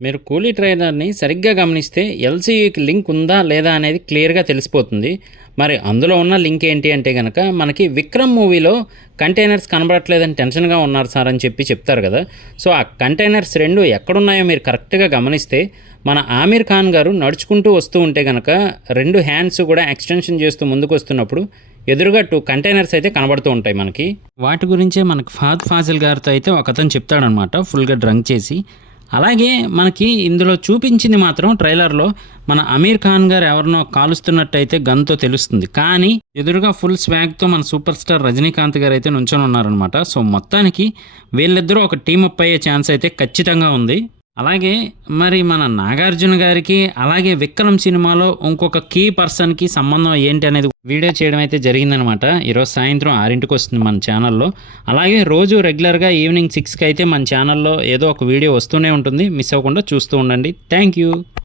మీరు కూలీ ట్రైలర్‌ని సరిగ్గా గమనిస్తే ఎల్‌సీఈకి లింక్ ఉందా? లేదా? అనేది క్లియర్‌గా తెలిసిపోతుంది. మరి అందులో ఉన్న లింక్ ఏంటి అంటే గనక మనకి 'విక్రమ్' మూవీలో కంటైనర్స్ కనబడట్లేదని టెన్షన్‌గా ఉన్నారు సార్ అని చెప్తారు గదా! సో, ఆ కంటైనర్స్ 2 ఎక్కడున్నాయో మీరు కరెక్ట్‌గా గమనిస్తే మన 'ఆమీర్ ఖాన్' గారు నడుచుకుంటూ వస్తూ ఉంటే గనక 2 హ్యాండ్స్ గూడా ఎక్స్‌టెన్షన్ చేస్తూ ముందుకొస్తున్నప్పుడు ఎదురుగా 2 కంటైనర్స్ అయితే కనబడుతూ ఉంటాయి మనకి. వాటి గురించే మనకు 'ఫహద్ ఫాజిల్' గారితో అయితే ఒకతను చెప్తాడనమాట ఫుల్‌గా డ్రంక్ చేసి. అలాగే మనకి ఇందులో చూపించింది మాత్రం ట్రైలర్‌లో మన 'అమీర్ ఖాన్' గారు ఎవరినో కాలుస్తున్నట్టయితే గన్‌తో తెలుస్తుంది. కానీ ఎదురుగా ఫుల్ స్వాగ్‌తో మన సూపర్ స్టార్ 'రజనీకాంత్' గారైతే నుంచొని ఉన్నారనమాట. సో, మొత్తానికి వీళ్ళిద్దరూ ఒక టీమ్ అప్ అయ్యే ఛాన్స్ అయితే ఖచ్చితంగా ఉంది. అలాగే మరి మన 'నాగార్జున' గారికి అలాగే 'విక్రమ్' సినిమాలో ఇంకొక కీ పర్సన్‌కి సంబంధం ఏంటి అనేది వీడియో చేయడం అయితే జరిగిందనమాట. ఈరోజు సాయంత్రం 6కి వస్తుంది మన ఛానల్‌లో. అలాగే రోజు రెగ్యులర్‌గా ఈవినింగ్ 6కి అయితే మన ఛానల్‌లో ఏదో ఒక వీడియో వస్తూనే ఉంటుంది. మిస్ అవ్వకుండా చూస్తూ ఉండండి. Thank you.